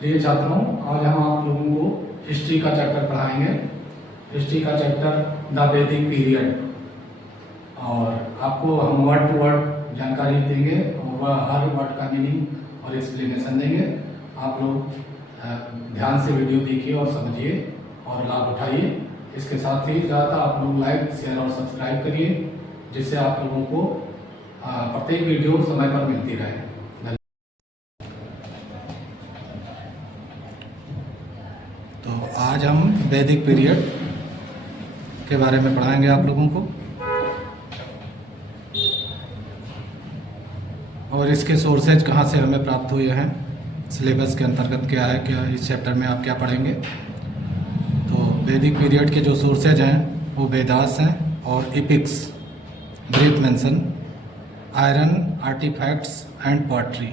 प्रिय छात्रों, आज हम आप लोगों को हिस्ट्री का चैप्टर पढ़ाएंगे। हिस्ट्री का चैप्टर द वैदिक पीरियड, और आपको हम वर्ड टू वर्ड जानकारी देंगे और वह हर वर्ड का मीनिंग और एक्सप्लेनेशन देंगे। आप लोग ध्यान से वीडियो देखिए और समझिए और लाभ उठाइए। इसके साथ ही ज़्यादा आप लोग लाइक, शेयर और सब्सक्राइब करिए, जिससे आप लोगों को प्रत्येक वीडियो समय पर मिलती रहे। तो आज हम वैदिक पीरियड के बारे में पढ़ाएंगे आप लोगों को, और इसके सोर्सेज कहाँ से हमें प्राप्त हुए हैं, सिलेबस के अंतर्गत क्या है, क्या इस चैप्टर में आप क्या पढ़ेंगे। तो वैदिक पीरियड के जो सोर्सेज हैं वो वेदास हैं और epics, brief mention, iron artifacts and pottery,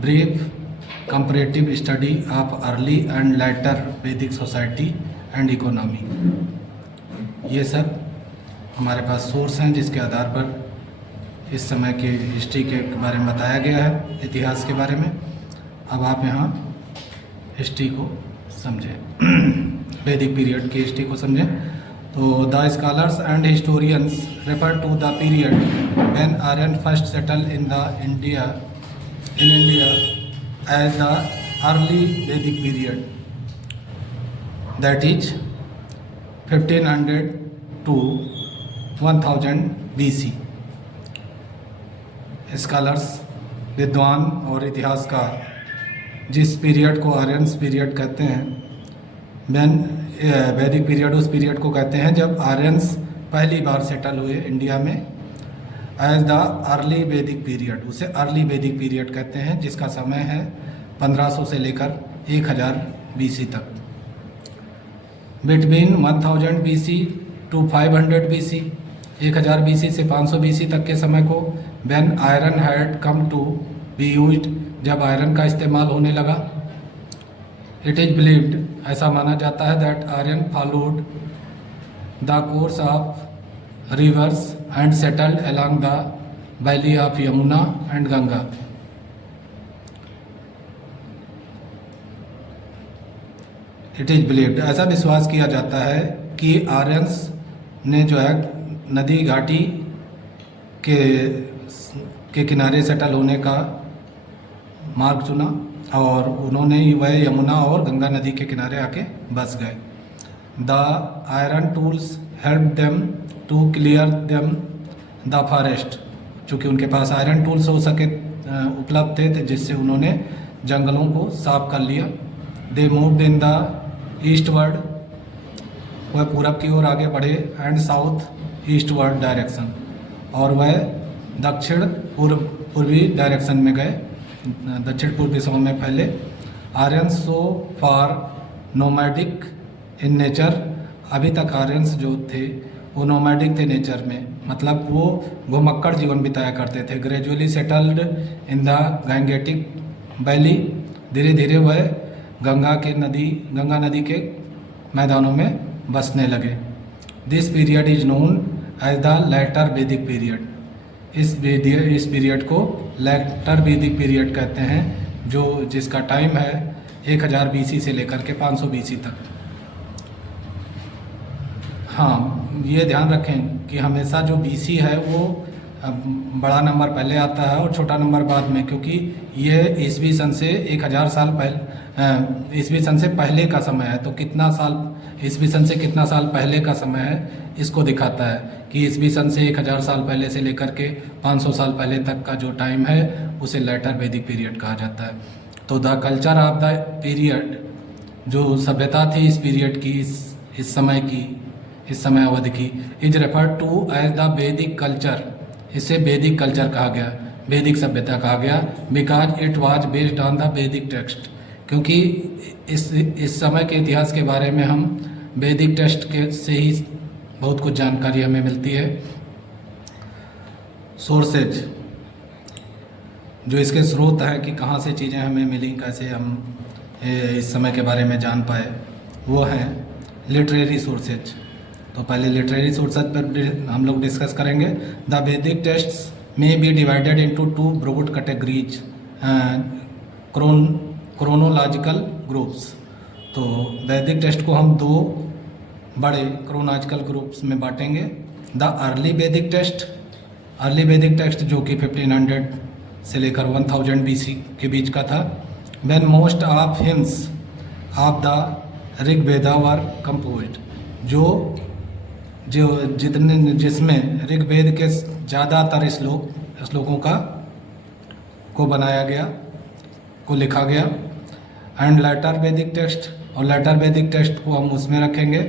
brief comparative study of early and later Vedic society and economy. ये सब हमारे पास सोर्स हैं जिसके आधार पर इस समय के हिस्ट्री के बारे में बताया गया है, इतिहास के बारे में। अब आप यहाँ हिस्ट्री को समझें, वैदिक पीरियड की हिस्ट्री को समझें। तो the scholars and historians refer to the period when Aryan first settle in India as the early Vedic period, that is 1500 to 1000 BC। Scholars, विद्वान और इतिहासकार जिस पीरियड को आर्यन्स पीरियड कहते हैं, वैदिक पीरियड उस पीरियड को कहते हैं जब आर्यन्स पहली बार सेटल हुए इंडिया में। As the early Vedic period, उसे अर्ली वैदिक पीरियड कहते हैं, जिसका समय है 1500 से लेकर 1000 BC तक। Between 1000 BC to 500 BC, 1000 BC से 500 BC तक के समय को when iron had come to be used, जब आयरन का इस्तेमाल होने लगा। इट इज बिलीव्ड, ऐसा माना जाता है, that Aryan followed the course of rivers and settled along the valley of Yamuna and Ganga। It is believed, ऐसा विश्वास किया जाता है कि आर्यंस ने जो है नदी घाटी के किनारे सेटल होने का मार्ग चुना, और उन्होंने वह यमुना और गंगा नदी के किनारे आके बस गए। The iron tools help them to clear them the forest, चूँकि उनके पास आयरन टूल्स हो सके उपलब्ध थे, जिससे उन्होंने जंगलों को साफ कर लिया। They moved in the eastward, वह पूरब की ओर आगे बढ़े, एंड साउथ ईस्टवर्ड डायरेक्शन, और वह दक्षिण पूर्वी डायरेक्शन में गए, दक्षिण पूर्व दिशाओं में फैले। Aryans so far nomadic in nature, अभी तक आर्यंस जो थे वो नोमैडिक थे नेचर में, मतलब वो घुमक्कड़ जीवन बिताया करते थे। Gradually settled in the Gangetic valley, धीरे धीरे वह गंगा नदी के मैदानों में बसने लगे। This period is known as the later Vedic period, इस पीरियड को लेटर वैदिक पीरियड कहते हैं, जो जिसका टाइम है 1000 BC से लेकर के 500 BC तक। हाँ, ये ध्यान रखें कि हमेशा जो BC है वो बड़ा नंबर पहले आता है और छोटा नंबर बाद में, क्योंकि ये ईस्वी सन से 1000 साल पहले, ईस्वी सन से पहले का समय है। तो कितना साल, ईस्वी सन से कितना साल पहले का समय है, इसको दिखाता है कि ईस्वी सन से 1000 साल पहले से लेकर के 500 साल पहले तक का जो टाइम है उसे लेटर वैदिक पीरियड कहा जाता है। तो the culture of the period, जो सभ्यता थी इस पीरियड की, इस समय अवधि की, is refer to as the Vedic culture, इसे वैदिक कल्चर कहा गया, वैदिक सभ्यता कहा गया। Because it was based on the Vedic text, क्योंकि इस समय के इतिहास के बारे में हम वैदिक टेक्स्ट के से ही बहुत कुछ जानकारी हमें मिलती है। सोर्सेज, जो इसके स्रोत हैं कि कहाँ से चीज़ें हमें मिली, कैसे हम इस समय के बारे में जान पाए, वो हैं लिटरेरी सोर्सेज। तो पहले लिटरेरी सोर्सेज पर हम लोग डिस्कस करेंगे। द वैदिक texts may be divided into two broad categories, chronological groups. तो वैदिक टेक्स्ट को हम दो बड़े क्रोनोलॉजिकल ग्रुप्स में बांटेंगे। द अर्ली वैदिक टेक्स्ट जो कि 1500 से लेकर 1000 BC के बीच का था। When most of hymns of the Rigveda were composed, जिसमें ऋग्वेद के ज़्यादातर श्लोकों को बनाया गया, को लिखा गया। एंड लेटर वैदिक टेक्स्ट, और लेटर वैदिक टेक्स्ट को हम उसमें रखेंगे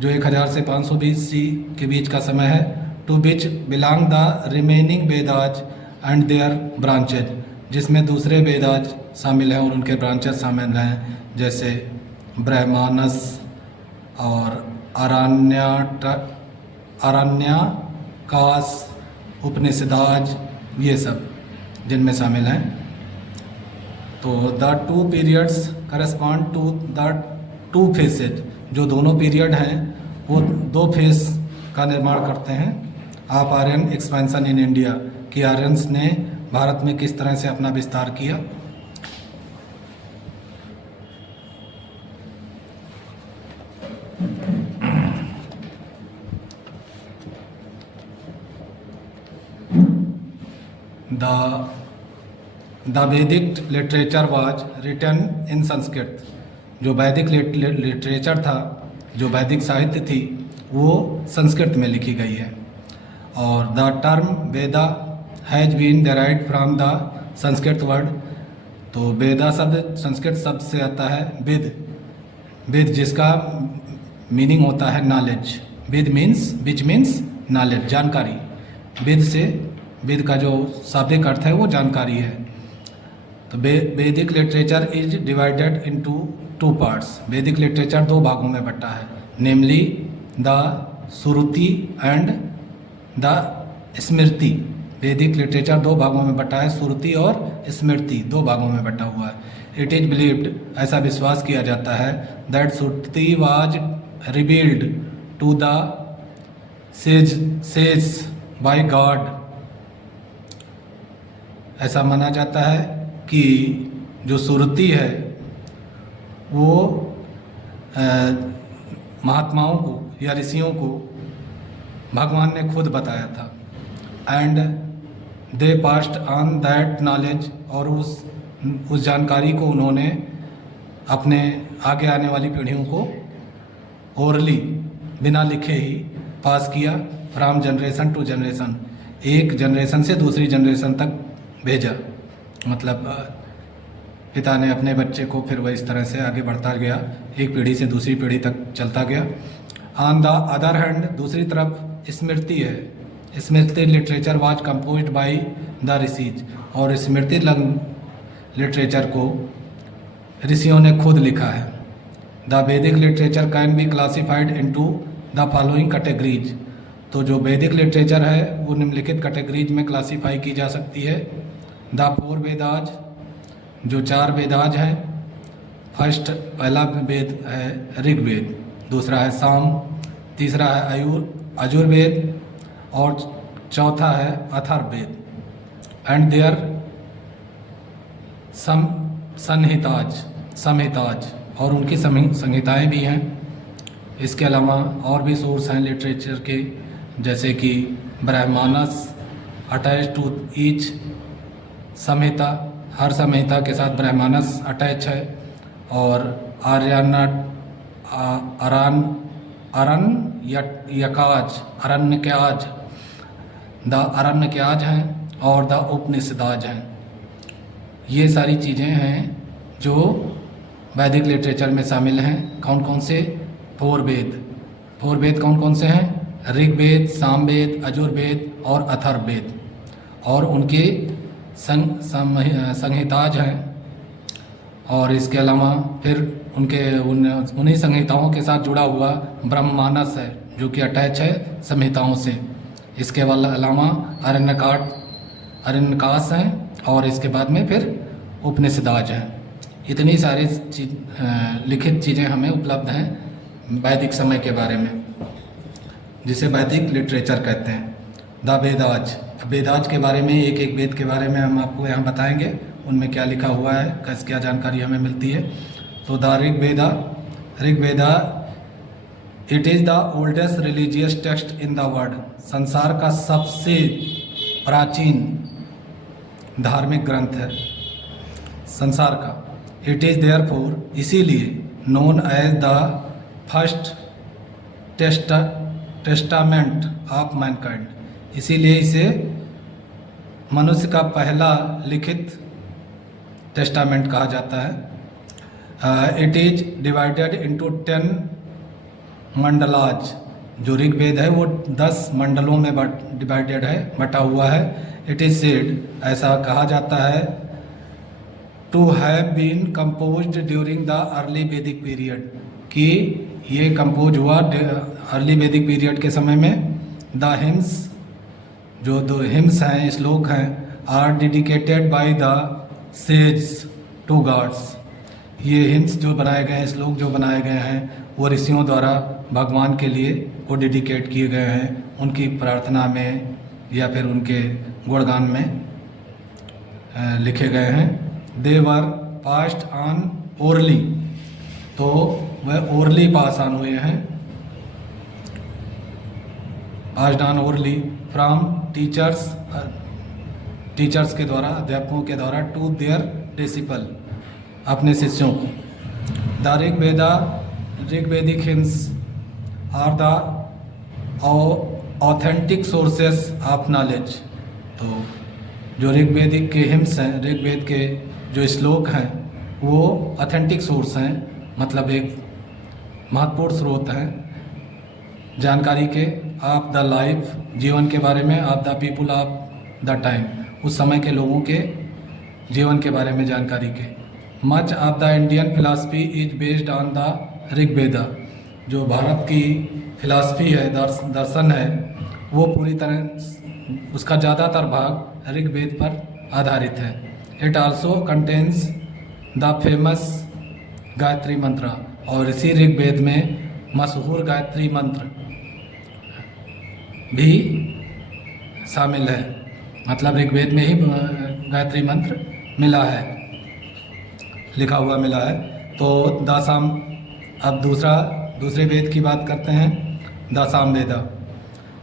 जो 1000 से 500 BC के बीच का समय है। To which belong the remaining Vedas and their branches, जिसमें दूसरे वेदाज शामिल हैं और उनके ब्रांचेस शामिल हैं, जैसे ब्राह्मणस और आरण्यकास, उपनिषदाज, ये सब जिनमें शामिल हैं। तो the two periods correspond to the two phases, जो दोनों पीरियड हैं वो दो फेस का निर्माण करते हैं। आप आर्यन एक्सपेंशन इन इंडिया, कि आर्यंस ने भारत में किस तरह से अपना विस्तार किया। The Vedic literature was written in Sanskrit, जो वैदिक लिटरेचर था, जो वैदिक साहित्य थी, वो संस्कृत में लिखी गई है। और the term Veda has been derived from the Sanskrit word, तो वेदा शब्द संस्कृत शब्द से आता है विद, जिसका मीनिंग होता है नॉलेज। विच मीन्स नॉलेज, जानकारी। विद का जो शाब्दिक अर्थ है वो जानकारी है। तो Vedic literature is divided into two parts. Vedic literature दो भागों में बटा है, namely the Shruti and the Smriti. Vedic literature दो भागों में बटा है, श्रुति और स्मृति दो भागों में बटा हुआ है। इट इज बिलीव्ड, ऐसा विश्वास किया जाता है, that Shruti was revealed to the sage by God. ऐसा माना जाता है कि जो श्रुति है वो महात्माओं को या ऋषियों को भगवान ने खुद बताया था। And they passed on that knowledge, और उस जानकारी को उन्होंने अपने आगे आने वाली पीढ़ियों को ओरली, बिना लिखे ही पास किया। फ्रॉम जनरेशन टू जनरेशन, एक जनरेशन से दूसरी जनरेशन तक भेजा। मतलब पिता ने अपने बच्चे को, फिर वह इस तरह से आगे बढ़ता गया, एक पीढ़ी से दूसरी पीढ़ी तक चलता गया। ऑन द अदर हैंड, दूसरी तरफ स्मृति है। Smriti literature was composed by the rishis, और स्मृति लिटरेचर को ऋषियों ने खुद लिखा है। The Vedic literature can be classified into the following categories, तो जो वैदिक लिटरेचर है वो निम्नलिखित कैटेगरीज में क्लासीफाई की जा सकती है। द फोर वेदाज, जो चार वेदाज हैं। फर्स्ट, पहला वेद है ऋग्वेद, दूसरा है साम, तीसरा है अजुर्वेद, और चौथा है अथर्ववेद। एंड देयर संहिताज, और उनकी संहिताएं भी हैं। इसके अलावा और भी सोर्स हैं लिटरेचर के, जैसे कि ब्राह्मणस अटैच टू ईच संहिता, हर संहिता के साथ ब्राह्मणस अटैच है। और अरण्यकाज हैं और द उपनिषदाज हैं। ये सारी चीज़ें हैं जो वैदिक लिटरेचर में शामिल हैं। कौन कौन से? फोर वेद कौन कौन से हैं? ऋग्वेद, सामवेद, अजुर्वेद और अथर्ववेद, और उनके संहिताज हैं। और इसके अलावा फिर उन्हीं संहिताओं के साथ जुड़ा हुआ ब्रह्ममानस है, जो कि अटैच है संहिताओं से। इसके अलावा अरण्यकास हैं, और इसके बाद में फिर उपनिषदाज हैं। इतनी सारी लिखित चीज़ें हमें उपलब्ध हैं वैदिक समय के बारे में, जिसे वैदिक लिटरेचर कहते हैं। द वेदाज के बारे में, एक एक वेद के बारे में हम आपको यहाँ बताएंगे। उनमें क्या लिखा हुआ है, कैसे क्या जानकारी हमें मिलती है। तो the Rigveda it is the oldest religious text in the world, संसार का सबसे प्राचीन धार्मिक ग्रंथ है संसार का। इट इज़ देयरफॉर, इसीलिए, known as the first testament of mankind, इसीलिए इसे मनुष्य का पहला लिखित टेस्टामेंट कहा जाता है। इट इज डिवाइडेड इनटू 10 मंडलाज, जो ऋग्वेद है वो 10 मंडलों में डिवाइडेड है, बटा हुआ है। इट इज सेड, ऐसा कहा जाता है, to have been composed during the early Vedic period, कि ये कंपोज हुआ अर्ली वैदिक पीरियड के समय में। द हिम्स, जो दो हिम्स हैं, श्लोक हैं, are dedicated by the sage to gods, ये हिम्स जो बनाए गए हैं, श्लोक जो बनाए गए हैं, वो ऋषियों द्वारा भगवान के लिए को डेडिकेट किए गए हैं, उनकी प्रार्थना में या फिर उनके गुणगान में लिखे गए हैं। दे वर पास्ड ऑन ओरली, तो वह ओरली पास ऑन हुए हैं, passed on orally from teachers के द्वारा, अध्यापकों के द्वारा, टू देयर डिसिपल, अपने शिष्यों को। The Rigvedic hymns are the authentic sources of knowledge, तो जो ऋग्वेदिक के हिम्स हैं, ऋग्वेद के जो श्लोक हैं, वो ऑथेंटिक सोर्स हैं, मतलब एक महत्वपूर्ण स्रोत हैं जानकारी के, ऑफ द लाइफ, जीवन के बारे में, of the people of the time, उस समय के लोगों के जीवन के बारे में जानकारी के। Much of the Indian philosophy is based on the Rigveda, जो भारत की फिलासफी है, दर्शन है, वो पूरी तरह, उसका ज़्यादातर भाग ऋग्वेद पर आधारित है। It also contains the famous Gayatri मंत्र, और इसी ऋग्वेद में मशहूर गायत्री मंत्र भी शामिल है, मतलब ऋग्वेद में ही गायत्री मंत्र मिला है, लिखा हुआ मिला है। तो अब दूसरे वेद की बात करते हैं, द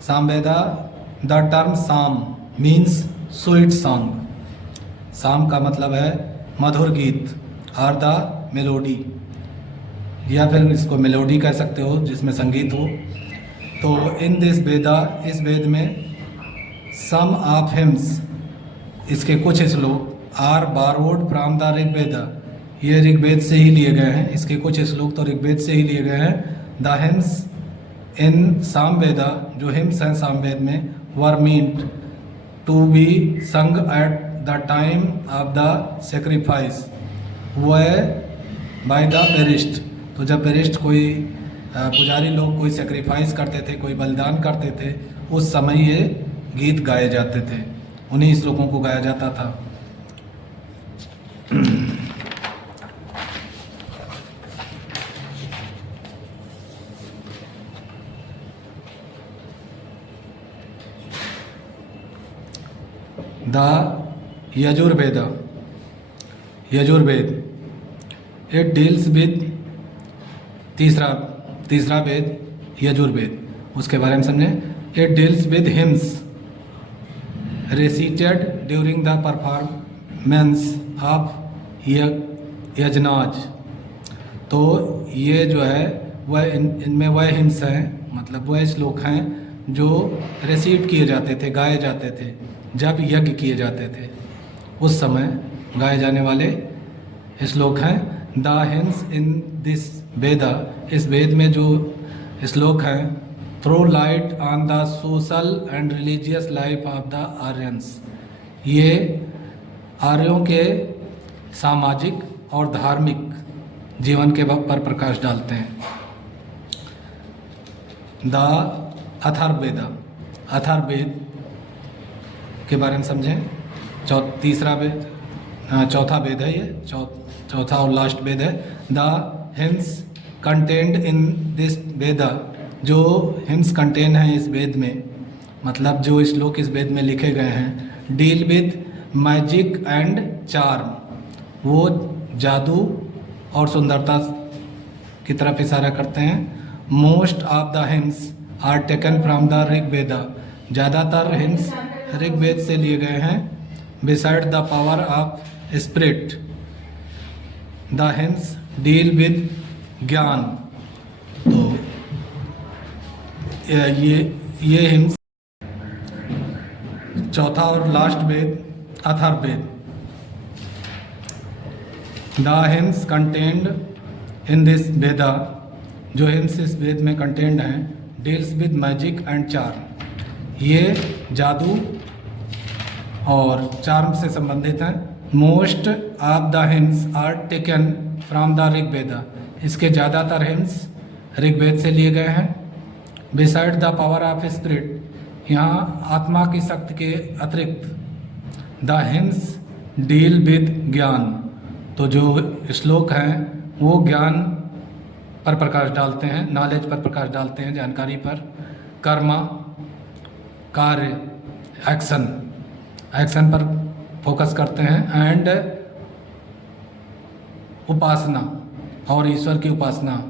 सामवेदा। द टर्म साम मीन्स स्वीट सॉन्ग, साम का मतलब है मधुर गीत, और द मेलोडी, या फिर इसको मेलोडी कह सकते हो जिसमें संगीत हो। तो इन दिस वेदा, इस वेद में, सम ऑफ हिम्स, इसके कुछ श्लोक, are borrowed from the Rigveda, ये ऋग्वेद से ही लिए गए हैं, इसके कुछ श्लोक तो ऋग्वेद से ही लिए गए हैं। द हिम्स इन सामवेदा, जो हिम्स हैं सामवेद में, वर मींट टू बी संग at the time of the sacrifice, वह बाय द पेरिस्ट, तो जब पेरिस्ट कोई पुजारी लोग कोई सेक्रीफाइस करते थे, कोई बलिदान करते थे, उस समय ये गीत गाए जाते थे, उन्हीं श्लोकों को गाया जाता था। The Yajurveda, it deals with, तीसरा वेद यजुर्वेद, उसके बारे में समझें। It deals with hymns recited during the performance of yajnas, तो ये जो है वह इनमें वह हिम्स हैं, मतलब वह श्लोक हैं जो रेसिट किए जाते थे, गाए जाते थे जब यज्ञ किए जाते थे, उस समय गाए जाने वाले श्लोक हैं। The hymns in this Veda, इस वेद में जो श्लोक हैं, throw light on the social and religious life of the Aryans, ये आर्यों के सामाजिक और धार्मिक जीवन के पर प्रकाश डालते हैं। द अथर्ववेद के बारे में समझें। चौथा वेद है ये, चौथा और लास्ट वेद है। The hymns contained in this Veda, जो हिम्स कंटेन हैं इस वेद में, मतलब जो श्लोक इस वेद में लिखे गए हैं, deal with magic and charm, वो जादू और सुंदरता की तरफ इशारा करते हैं। Most of the hymns are taken from the Rigveda, ज़्यादातर हिम्स ऋग्वेद से लिए गए हैं। Beside the power of spirit the hymns deal with gyan, तो ये हिम्स। चौथा और लास्ट वेद Atharvaveda. The hymns contained in this Veda, जो हिम्स इस वेद में कंटेंड हैं, deals with magic and charm, ये जादू और चार्म से संबंधित हैं। Most of the hymns are taken from the Rigveda, इसके ज़्यादातर हिम्स ऋग्वेद से लिए गए हैं। Beside the power of spirit, यहाँ आत्मा की शक्ति के अतिरिक्त the hymns deal with gyan, तो जो श्लोक हैं वो ज्ञान पर प्रकाश डालते हैं, नॉलेज पर प्रकाश डालते हैं, जानकारी पर। कर्मा, कार्य, एक्शन पर फोकस करते हैं। एंड उपासना और ईश्वर की उपासना,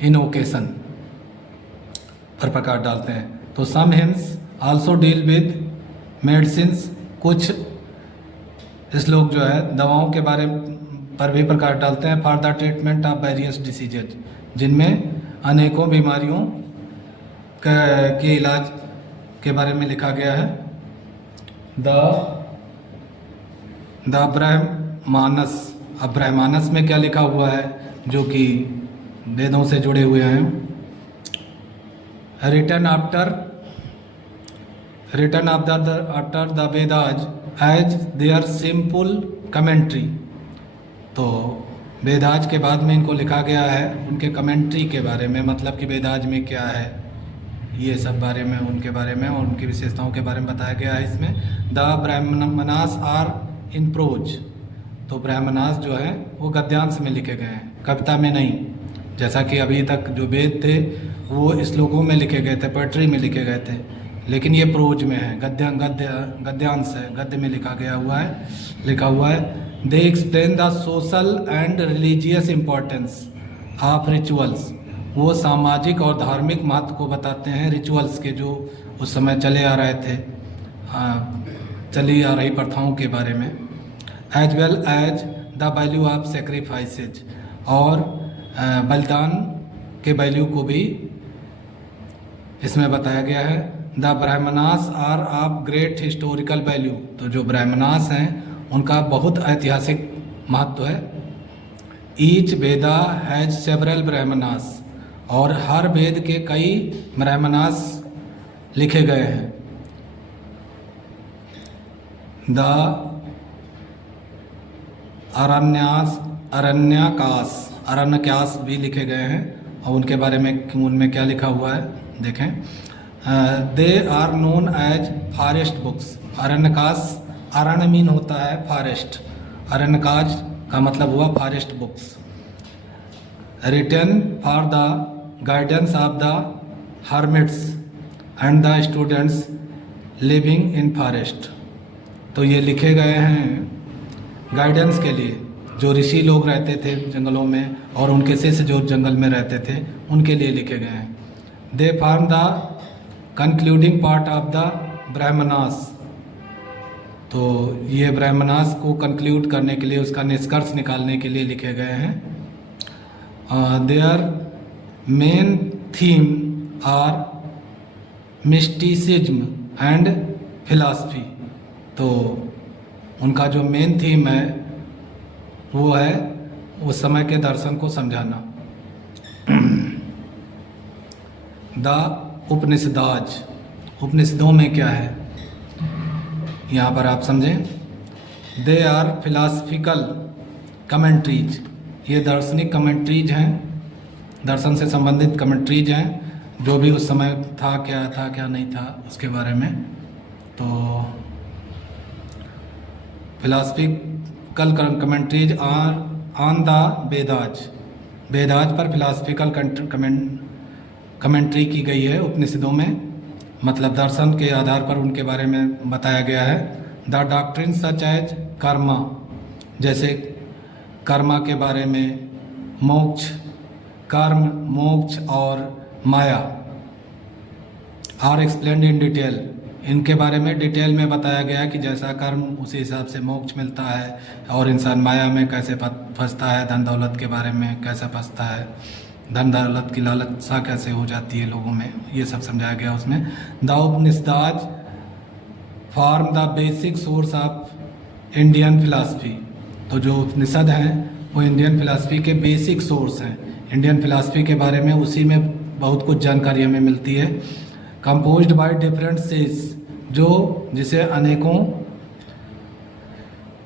इनवोकेशन पर प्रकाश डालते हैं। तो some hymns also deal with medicines, कुछ श्लोक जो है दवाओं के बारे पर भी प्रकाश डालते हैं। For the treatment of various diseases, जिनमें अनेकों बीमारियों के इलाज के बारे में लिखा गया है। द ब्रह्मानस, अब ब्रह्मानस में क्या लिखा हुआ है जो कि वेदों से जुड़े हुए हैं। Written after the Vedas as their simple commentary, तो वेदाज के बाद में इनको लिखा गया है उनके कमेंट्री के बारे में, मतलब कि वेदाज में क्या है, ये सब बारे में, उनके बारे में और उनकी विशेषताओं के बारे में बताया गया है इसमें। The Brahmanas are in prose, तो ब्राह्मणास जो है वो गद्यांश में लिखे गए हैं, कविता में नहीं। जैसा कि अभी तक जो वेद थे वो श्लोकों में लिखे गए थे, पोएट्री में लिखे गए थे, लेकिन ये प्रोज में है, गद्यांश है, गद्य में लिखा हुआ है। They explain the social and religious importance of rituals, वो सामाजिक और धार्मिक महत्व को बताते हैं रिचुअल्स के, जो उस समय चले आ रहे थे, चली आ रही प्रथाओं के बारे में। As well as the value of sacrifices, और बलिदान के वैल्यू को भी इसमें बताया गया है। The Brahmanas are of great historical value, तो जो ब्राह्मणास हैं उनका बहुत ऐतिहासिक महत्व है। Each Veda has several Brahmanas, और हर वेद के कई ब्राह्मणास लिखे गए हैं। द अरण्यकास भी लिखे गए हैं, और उनके बारे में उनमें क्या लिखा हुआ है देखें। They are known as forest books, Aranyakas, Aranya mean होता है फॉरेस्ट, अरण्यकाज का मतलब हुआ forest books. Written for the guidance of the hermits and the students living in forest, तो ये लिखे गए हैं गाइडेंस के लिए, जो ऋषि लोग रहते थे जंगलों में और उनके शिष्य जो जंगल में रहते थे उनके लिए लिखे गए हैं। They form the concluding part of the Brahmanas, तो ये ब्राह्मणास को कंक्लूड करने के लिए, उसका निष्कर्ष निकालने के लिए लिखे गए हैं। Their main theme are mysticism and philosophy, तो उनका जो मेन थीम है वो है उस समय के दर्शन को समझाना। द उपनिषदाज, उपनिषदों में क्या है यहाँ पर आप समझें। दे आर फिलॉसफिकल कमेंट्रीज, ये दार्शनिक कमेंट्रीज हैं, दर्शन से संबंधित कमेंट्रीज हैं, जो भी उस समय था क्या नहीं था उसके बारे में। तो philosophical commentaries on the Vedas, Vedas पर फिलॉसफिकल कमेंट्री की गई है उपनिषदों में, मतलब दर्शन के आधार पर उनके बारे में बताया गया है। The doctrine such as karma, जैसे कर्मा के बारे में, मोक्ष, कर्म, मोक्ष और माया, आर एक्सप्लेन्ड इन डिटेल, इनके बारे में डिटेल में बताया गया कि जैसा कर्म उसी हिसाब से मोक्ष मिलता है, और इंसान माया में कैसे फंसता है, धन दौलत के बारे में कैसे फंसता है, धन दौलत की लालसा कैसे हो जाती है लोगों में, ये सब समझाया गया उसमें। The Upanishads form the basic source of Indian philosophy, तो जो उपनिषद हैं वो इंडियन फिलासफी के बेसिक सोर्स हैं। इंडियन फिलासफी के बारे में उसी में बहुत कुछ जानकारी हमें मिलती है। कंपोज्ड बाय डिफरेंट सेज, जो जिसे अनेकों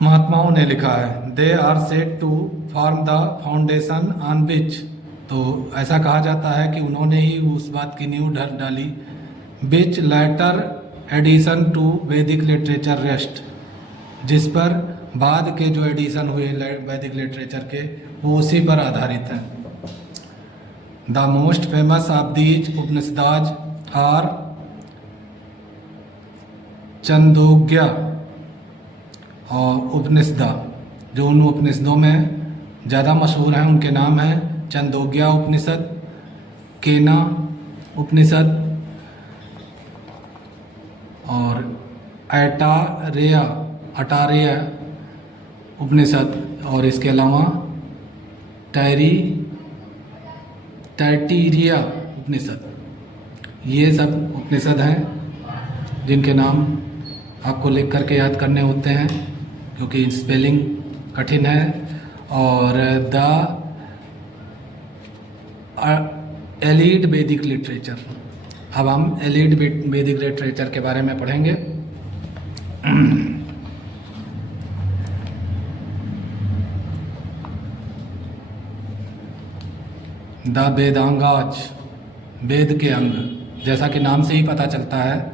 महात्माओं ने लिखा है। They are said to form the foundation on which, तो ऐसा कहा जाता है कि उन्होंने ही उस बात की नींव डाली, विच लेटर एडिशन टू वैदिक लिटरेचर रेस्ट, जिस पर बाद के जो एडिशन हुए वैदिक लिटरेचर के वो उसी पर आधारित हैं। The most famous of these Upanishads are Chandogya और उपनिषदा, जो उन उपनिषदों में ज़्यादा मशहूर हैं उनके नाम हैं छंदोग्य उपनिषद, केना उपनिषद और अटारेय उपनिषद, और इसके अलावा तैटिरिया उपनिषद। ये सब उपनिषद हैं जिनके नाम आपको लिख करके याद करने होते हैं क्योंकि स्पेलिंग कठिन है। और द एलीड वैदिक लिटरेचर, अब हम एलीड वैदिक लिटरेचर के बारे में पढ़ेंगे। द वेदांगाज, वेद के अंग, जैसा कि नाम से ही पता चलता है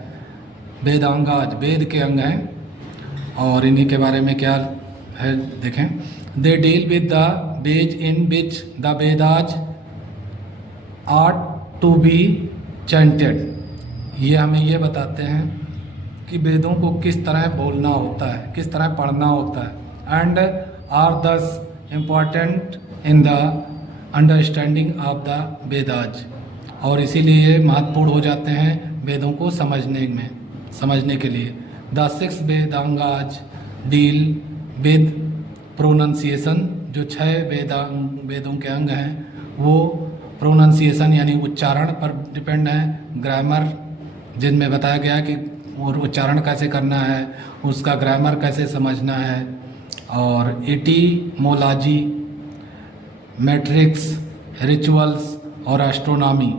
वेदांगाज वेद के अंग हैं, और इन्हीं के बारे में क्या है देखें। They deal with the ways in which the Vedas are to be chanted, ये हमें ये बताते हैं कि वेदों को किस तरह बोलना होता है, किस तरह पढ़ना होता है। एंड आर दस important in the understanding of the Vedas, और इसीलिए महत्वपूर्ण हो जाते हैं वेदों को समझने के लिए। The six Vedangas deal with pronunciation, जो 6 वेदों के अंग हैं वो प्रोनंसिएशन यानी उच्चारण पर डिपेंड है। ग्रामर, जिनमें बताया गया कि उच्चारण कैसे करना है, उसका ग्रामर कैसे समझना है। और एटीमोलॉजी, मैट्रिक्स, रिचुअल्स और एस्ट्रोनॉमी,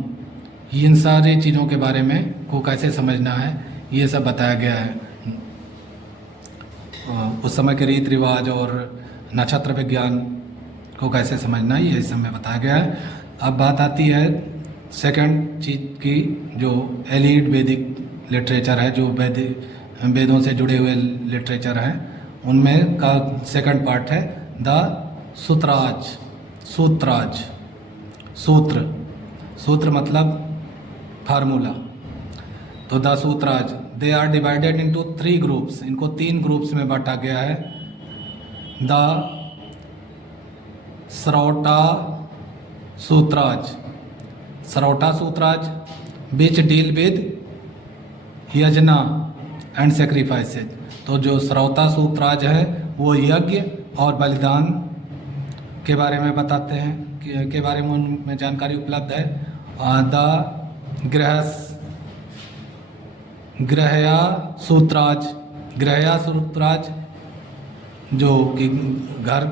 इन सारी चीज़ों के बारे में को कैसे समझना है ये सब बताया गया है। उस समय के रीति रिवाज और नक्षत्र विज्ञान को कैसे समझना है ये सब में बताया गया है। अब बात आती है सेकंड चीज़ की, जो एलीड वैदिक लिटरेचर है, जो वेदों से जुड़े हुए लिटरेचर हैं, उनमें का सेकंड पार्ट है द सूत्राज। सूत्र मतलब फार्मूला। तो the Sutras they are divided into 3 groups, इनको 3 ग्रुप्स में बांटा गया है। The Shrauta Sutras which deal with yajna and sacrifices, तो जो श्रौता सूत्राज है वो यज्ञ और बलिदान के बारे में बताते हैं, के बारे में उनमें जानकारी उपलब्ध है। द ग्रहया सूत्राज जो कि घर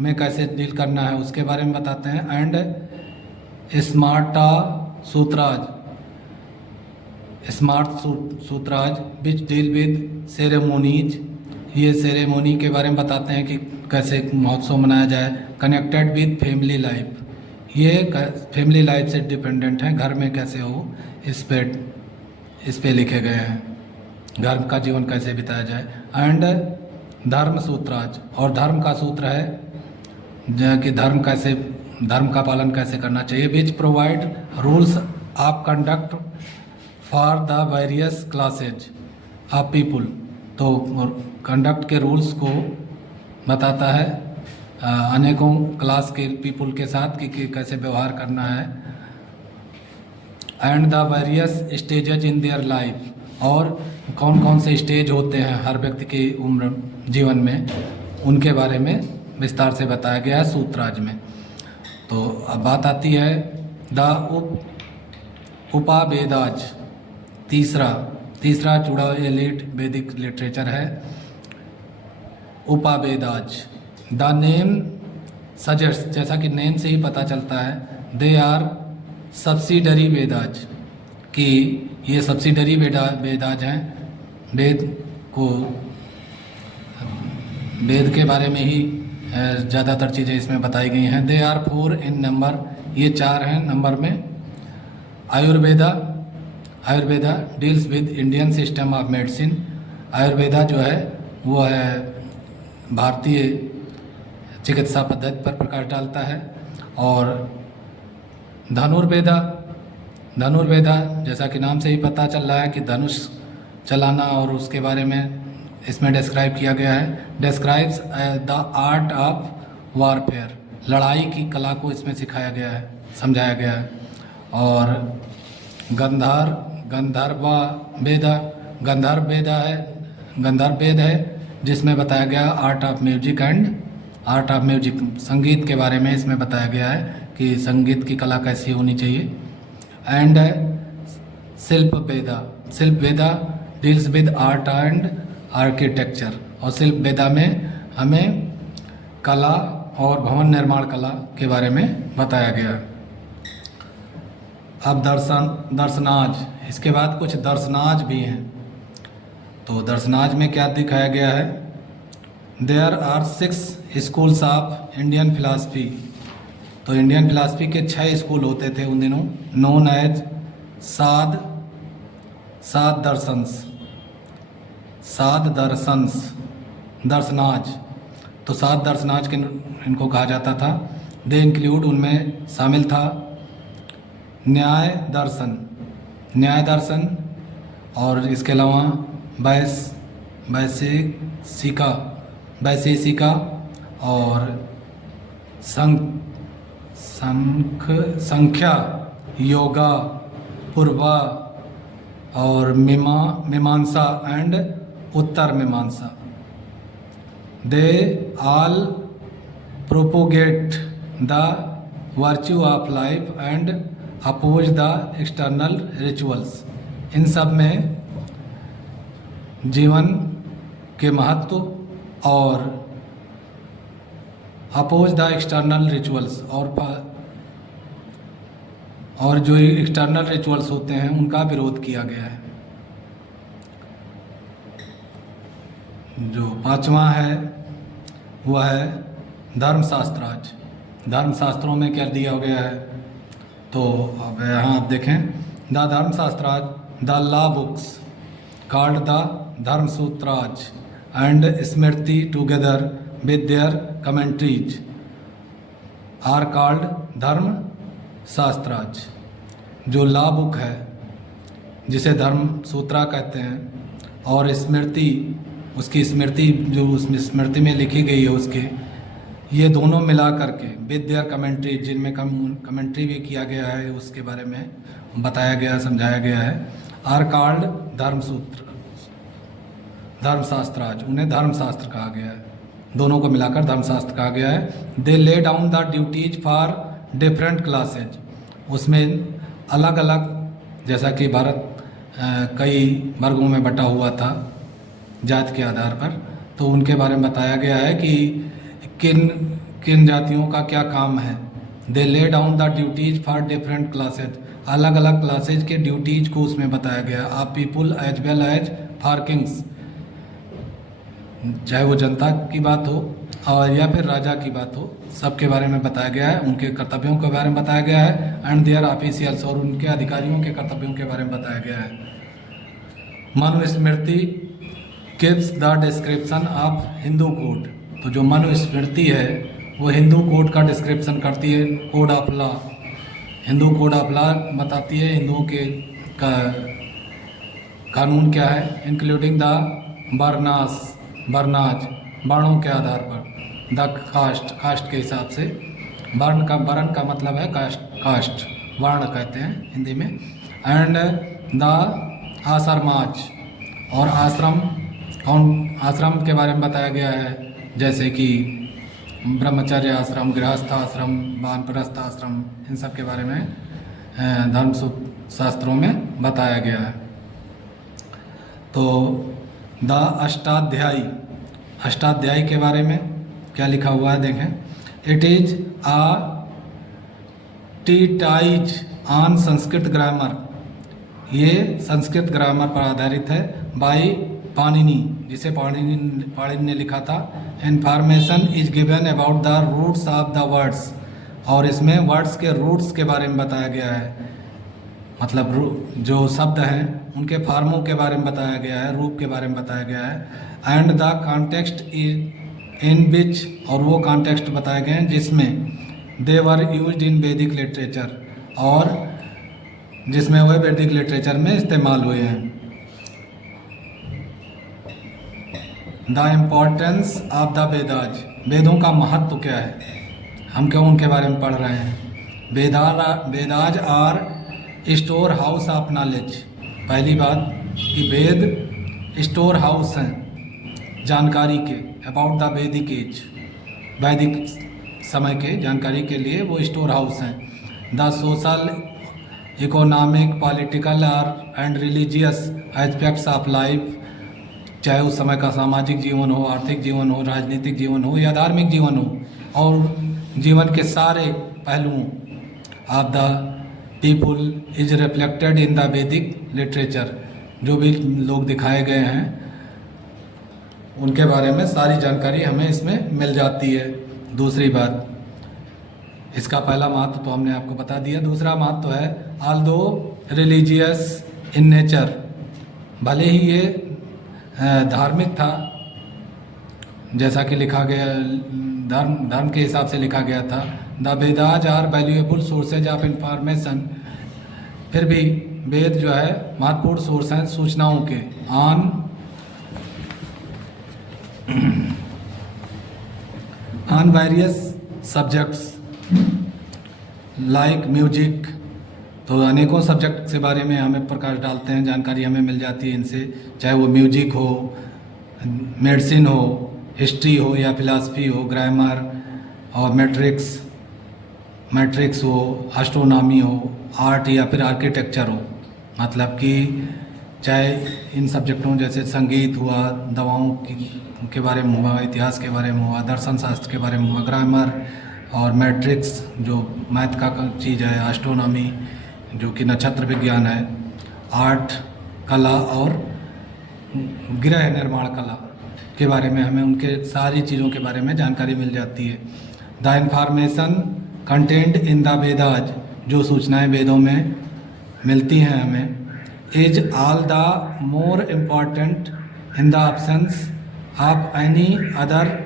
में कैसे डील करना है उसके बारे में बताते हैं। And Smarta Sutras which deal with ceremonies, ये सेरेमोनी के बारे में बताते हैं कि कैसे महोत्सव मनाया जाए। कनेक्टेड विद फैमिली लाइफ, ये फैमिली लाइफ से डिपेंडेंट है, घर में कैसे हो इस पे लिखे गए हैं, घर का जीवन कैसे बिताया जाए। एंड धर्म सूत्राज, और धर्म का सूत्र है कि धर्म का पालन कैसे करना चाहिए। Which provide rules of conduct for the various classes of people, तो कंडक्ट के रूल्स को बताता है अनेकों क्लास के पीपल के साथ कि कैसे व्यवहार करना है। And the various stages in their life, और कौन कौन से स्टेज होते हैं हर व्यक्ति की उम्र जीवन में, उनके बारे में विस्तार से बताया गया है सूत्राज में। तो अब बात आती है द उपावेदाज, तीसरा जुड़ा एलिट वैदिक लिटरेचर है उपावेदाज। द नेम सजेस्ट, जैसा कि नेम से ही पता चलता है, दे आर सब्सिडरी वेदाज, कि ये सब्सिडरी वेदाज हैं, वेद के बारे में ही ज़्यादातर चीज़ें इसमें बताई गई हैं। दे आर 4 इन नंबर, ये 4 हैं नंबर में। Ayurveda deals with Indian system of medicine, Ayurveda जो है वो है भारतीय चिकित्सा पद्धति पर प्रकाश डालता है। और धनुर्वेदा जैसा कि नाम से ही पता चल रहा है कि धनुष चलाना, और उसके बारे में इसमें डिस्क्राइब किया गया है। Describes the art of warfare, लड़ाई की कला को इसमें सिखाया गया है, समझाया गया है। और गंधर्व वेद है जिसमें बताया गया आर्ट ऑफ म्यूजिक, संगीत के बारे में इसमें बताया गया है कि संगीत की कला कैसी होनी चाहिए। And Shilpa Veda deals with art and architecture, और शिल्प वेदा में हमें कला और भवन निर्माण कला के बारे में बताया गया। अब दर्शनाज, इसके बाद कुछ दर्शनाज भी हैं। तो दर्शनाज में क्या दिखाया गया है? There are 6 schools of Indian philosophy, तो इंडियन फिलासफी के 6 स्कूल होते थे उन दिनों, नोन एज सात दर्शनाज। तो 7 दर्शनाज के इनको कहा जाता था। दे इंक्लूड, उनमें शामिल था न्याय दर्शन, और इसके अलावा वैशेषिका और संख्या, योगा, पूर्वा और मीमांसा and Uttara Mimamsa. They all propagate the virtue of life and oppose the external rituals. इन सब में जीवन के महत्व और अपोज द एक्सटर्नल रिचुअल्स, और जो एक्सटर्नल रिचुअल्स होते हैं उनका विरोध किया गया है। जो 5वां है वह है धर्मशास्त्राज। धर्मशास्त्रों में क्या दिया गया है? तो अब यहाँ आप देखें, the Dharmashastras, the law books called the Dharmasutras and Smriti together with their commentaries are called Dharmashastras. जो लॉ बुक है जिसे धर्मसूत्रा कहते हैं, और स्मृति, उसकी स्मृति जो उसमें स्मृति में लिखी गई है उसके, ये दोनों मिला करके विद देयर कमेंट्री, जिनमें कमेंट्री भी किया गया है, उसके बारे में बताया गया, समझाया गया है, आर कॉल्ड धर्मशास्त्राज। उन्हें धर्मशास्त्र कहा गया है, दोनों को मिलाकर धर्मशास्त्र कहा गया है। They lay down the duties for different classes, उसमें अलग अलग, जैसा कि भारत कई वर्गों में बटा हुआ था जात के आधार पर, तो उनके बारे में बताया गया है कि किन जातियों का क्या काम है। They lay down the duties for different classes, अलग अलग क्लासेज के ड्यूटीज को उसमें बताया गया। आप people as well as for kings, चाहे वो जनता की बात हो और या फिर राजा की बात हो, सबके बारे में बताया गया है, उनके कर्तव्यों के बारे में बताया गया है। एंड देयर ऑफिशियल्स, और उनके अधिकारियों के कर्तव्यों के बारे में बताया गया है। Manusmriti gives the description of Hindu code, तो जो मनुस्मृति है वो हिंदू कोड का डिस्क्रिप्शन करती है, code of law, Hindu code of law बताती है हिंदुओं के कानून क्या है, इंक्लूडिंग द वर्णास, वर्णाज, वर्णों के आधार पर, द कास्ट, कास्ट के हिसाब से, वर्ण का मतलब है कास्ट, कास्ट वर्ण कहते हैं हिंदी में, एंड द आश्रमाच, और आश्रम, कौन आश्रम के बारे में बताया गया है, जैसे कि ब्रह्मचर्य आश्रम, गृहस्थ आश्रम, वानप्रस्थ आश्रम, इन सब के बारे में धर्म शास्त्रों में बताया गया है। तो द अष्टाध्यायी, अष्टाध्यायी के बारे में क्या लिखा हुआ है देखें, it is a treatise on Sanskrit grammar, ये संस्कृत ग्रामर पर आधारित है, बाय पाणिनि, जिसे पाणिनि ने लिखा था। Information is given about the roots of the words, और इसमें वर्ड्स के रूट्स के बारे में बताया गया है, मतलब जो शब्द हैं उनके फार्मों के बारे में बताया गया है, रूप के बारे में बताया गया है। एंड द कॉन्टेक्स्ट इन विच, और वो कॉन्टेक्स्ट बताए गए हैं जिसमें दे वर यूज्ड इन वैदिक लिटरेचर, और जिसमें वह वैदिक लिटरेचर में इस्तेमाल हुए हैं। The importance of the Vedas, वेदों का महत्व क्या है, हम क्यों उनके बारे में पढ़ रहे हैं। Vedas are storehouse of knowledge, पहली बात कि वेद स्टोर हाउस हैं जानकारी के, अबाउट द वैदिक एज, वैदिक समय के जानकारी के लिए वो स्टोर हाउस हैं। द सोशल, इकोनॉमिक, पॉलिटिकल और and religious aspects of life, चाहे उस समय का सामाजिक जीवन हो, आर्थिक जीवन हो, राजनीतिक जीवन हो या धार्मिक जीवन हो, और जीवन के सारे पहलुओं of the people is reflected in the Vedic literature, जो भी लोग दिखाए गए हैं उनके बारे में सारी जानकारी हमें इसमें मिल जाती है। दूसरी बात, इसका पहला महत्व तो हमने आपको बता दिया। दूसरा महत्व है ऑल्दो रिलीजियस इन नेचर, भले ही ये धार्मिक था, जैसा कि लिखा गया धर्म के हिसाब से लिखा गया था। The Vedas are valuable sources of information, फिर भी वेद जो है महत्वपूर्ण सोर्स हैं सूचनाओं के, on various subjects like music, तो अनेकों सब्जेक्ट के बारे में हमें प्रकाश डालते हैं, जानकारी हमें मिल जाती है इनसे, चाहे वो म्यूजिक हो, मेडिसिन हो, हिस्ट्री हो या फिलॉसफी हो, ग्रामर और मैट्रिक्स हो, एस्ट्रोनॉमी हो, आर्ट या फिर आर्किटेक्चर हो, मतलब कि चाहे इन सब्जेक्टों जैसे संगीत हुआ, दवाओं के बारे में हुआ, इतिहास के बारे में हुआ, दर्शन शास्त्र के बारे में हुआ, ग्रामर और मैट्रिक्स जो मैथ का चीज़ है, एस्ट्रोनॉमी जो कि नक्षत्र विज्ञान है, आर्ट कला और गृह निर्माण कला के बारे में हमें उनके सारी चीज़ों के बारे में जानकारी मिल जाती है। The information content in the Vedas, जो सूचनाएं वेदों में मिलती हैं हमें, is all the more important in the options of any other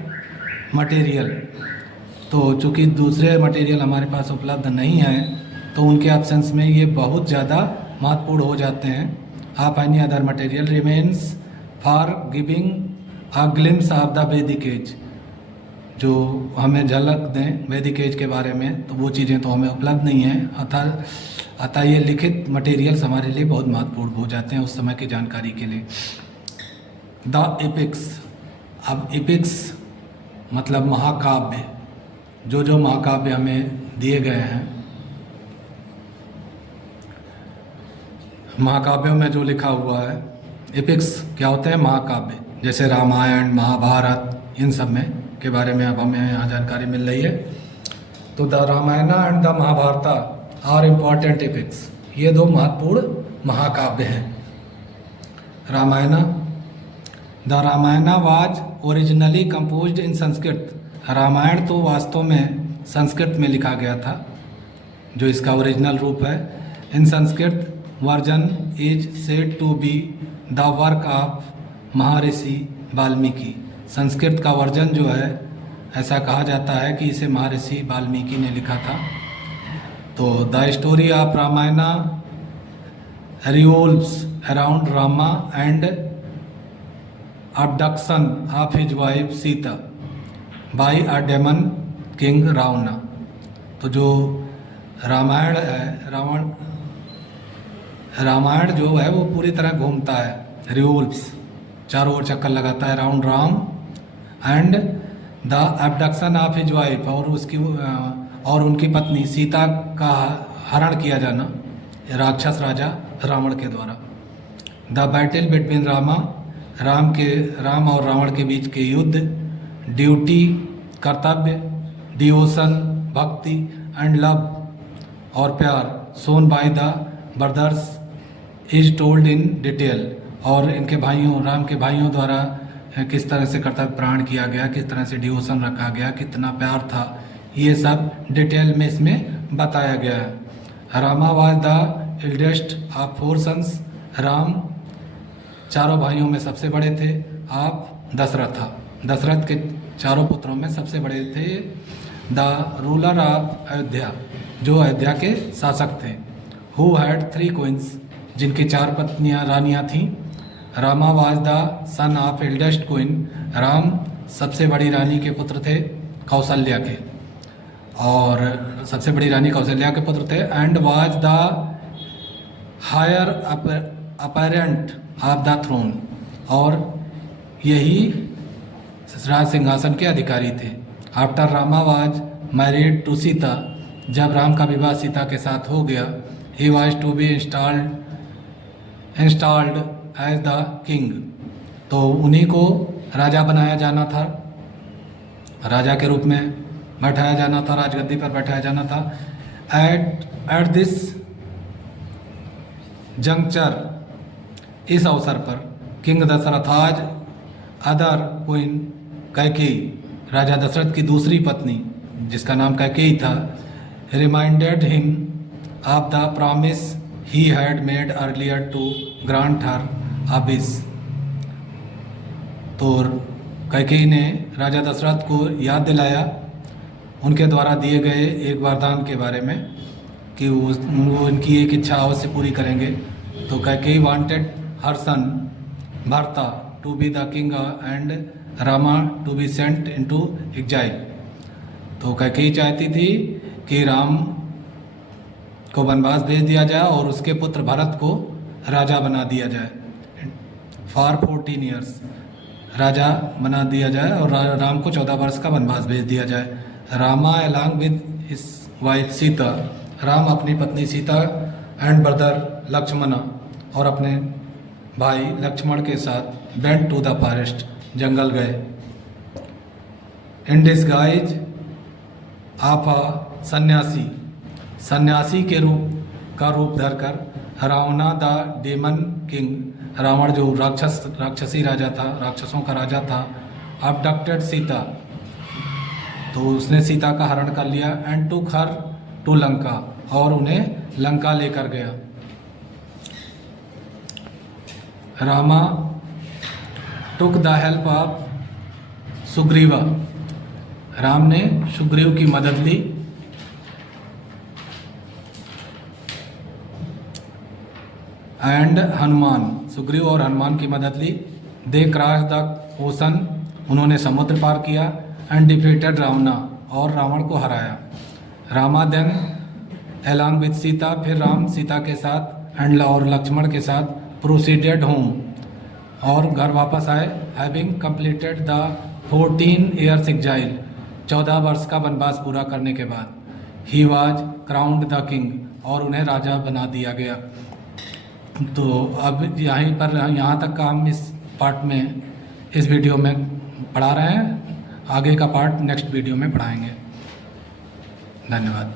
material, तो चूँकि दूसरे मटेरियल हमारे पास उपलब्ध नहीं है तो उनके ऑप्शंस में ये बहुत ज़्यादा महत्वपूर्ण हो जाते हैं। Of any other material remains for giving a glimpse of the वैदिक एज, जो हमें झलक दें वैदिक एज के बारे में, तो वो चीज़ें तो हमें उपलब्ध नहीं हैं। अतः ये लिखित मटेरियल्स हमारे लिए बहुत महत्वपूर्ण हो जाते हैं उस समय की जानकारी के लिए। द एपिक्स, अब एपिक्स मतलब महाकाव्य, जो महाकाव्य हमें दिए गए हैं, महाकाव्यों में जो लिखा हुआ है, एपिक्स क्या होते हैं, महाकाव्य, जैसे रामायण, महाभारत, इन सब में के बारे में अब हमें यहाँ जानकारी मिल रही है। तो the Ramayana and the Mahabharata are important epics, ये दो महत्वपूर्ण महाकाव्य हैं। Ramayana, the Ramayana was originally composed in Sanskrit, Ramayana तो वास्तव में संस्कृत में लिखा गया था, जो इसका ओरिजिनल रूप है। In Sanskrit version is said to be the work of Maharshi Valmiki, Sanskrit का वर्जन जो है ऐसा कहा जाता है कि इसे महर्षि वाल्मीकि ने लिखा था। तो the story of Ramayana revolves around Rama and abduction of his wife Sita by a demon king Ravana। तो जो रामायण है, रामायण जो है वो पूरी तरह घूमता है, रिवोल्व्स, चारों ओर चक्कर लगाता है round Ram. And the abduction of his wife, और उनकी पत्नी सीता का हरण किया जाना राक्षस राजा रावण के द्वारा। द बैटल बिटवीन राम और रावण के बीच के युद्ध, ड्यूटी कर्तव्य, डिवोशन भक्ति एंड लव और प्यार, shown by the brothers is told in detail, और इनके भाइयों, राम के भाइयों द्वारा किस तरह से कर्तव्य प्राण किया गया, किस तरह से डिवोशन रखा गया, कितना प्यार था, ये सब डिटेल में इसमें बताया गया है। Rama was the eldest of 4 sons, Ram चारों भाइयों में सबसे बड़े थे। आप दशरथ के चारों पुत्रों में सबसे बड़े थे। द रूलर ऑफ अयोध्या, जो अयोध्या के शासक थे। हु हैड 3 क्वींस, जिनकी 4 पत्नियां रानियां थीं। Rama was the son of eldest queen, Ram सबसे बड़ी रानी के पुत्र थे, कौशल्या के, और सबसे बड़ी रानी कौशल्या के पुत्र थे। And was the heir apparent of the throne, और यही राज सिंहासन के अधिकारी थे। After Rama was married to Sita, जब राम का विवाह सीता के साथ हो गया, he was to be installed as the king, तो उन्हीं को राजा बनाया जाना था, राजा के रूप में बैठाया जाना था, राजगद्दी पर बैठाया जाना था। एट दिस जंक्चर, इस अवसर पर king Dasharatha's other queen Kaikeyi, राजा दशरथ की दूसरी पत्नी जिसका नाम कैकेयी था, reminded him of the promise he had made earlier to grant her a wish, तो कैकेयी ने राजा दशरथ को याद दिलाया उनके द्वारा दिए गए एक वरदान के बारे में कि वो इनकी एक इच्छा अवश्य पूरी करेंगे। तो Kaikeyi wanted her son Bharata to be the king and Rama to be sent into exile, तो कैकेयी चाहती थी कि राम को वनवास भेज दिया जाए और उसके पुत्र भरत को राजा बना दिया जाए, फॉर 14 ईयर्स राजा बना दिया जाए और राम को 14 वर्ष का वनवास भेज दिया जाए। Rama along with his wife Sita, Ram अपनी पत्नी सीता एंड ब्रदर लक्ष्मण और अपने भाई लक्ष्मण के साथ वेंट टू द फॉरेस्ट, जंगल गए। इन डिस्गाइज ऑफ अ सन्यासी, सन्यासी के रूप धरकर रावणा द डेमन किंग, रावण जो राक्षसी राजा था, राक्षसों का राजा था, अबडक्टेड सीता, तो उसने सीता का हरण कर लिया। And took her to Lanka, और उन्हें लंका लेकर गया। Rama took the help of Sugriva, Ram ने सुग्रीव की मदद ली। एंड हनुमान, सुग्रीव और हनुमान की मदद ली। दे क्रॉस द ओशन, उन्होंने समुद्र पार किया। एंड डिफीटेड रावणा, और रावण को हराया। Rama then along with Sita, फिर राम सीता के साथ एंड और लक्ष्मण के साथ प्रोसीडेड होम, और घर वापस आए। Having completed the 14 years exile, 14 वर्ष का वनवास पूरा करने के बाद। He was crowned the king, और उन्हें राजा बना दिया गया। तो अब यहाँ तक का हम इस पार्ट में, इस वीडियो में पढ़ा रहे हैं। आगे का पार्ट नेक्स्ट वीडियो में पढ़ाएंगे। धन्यवाद।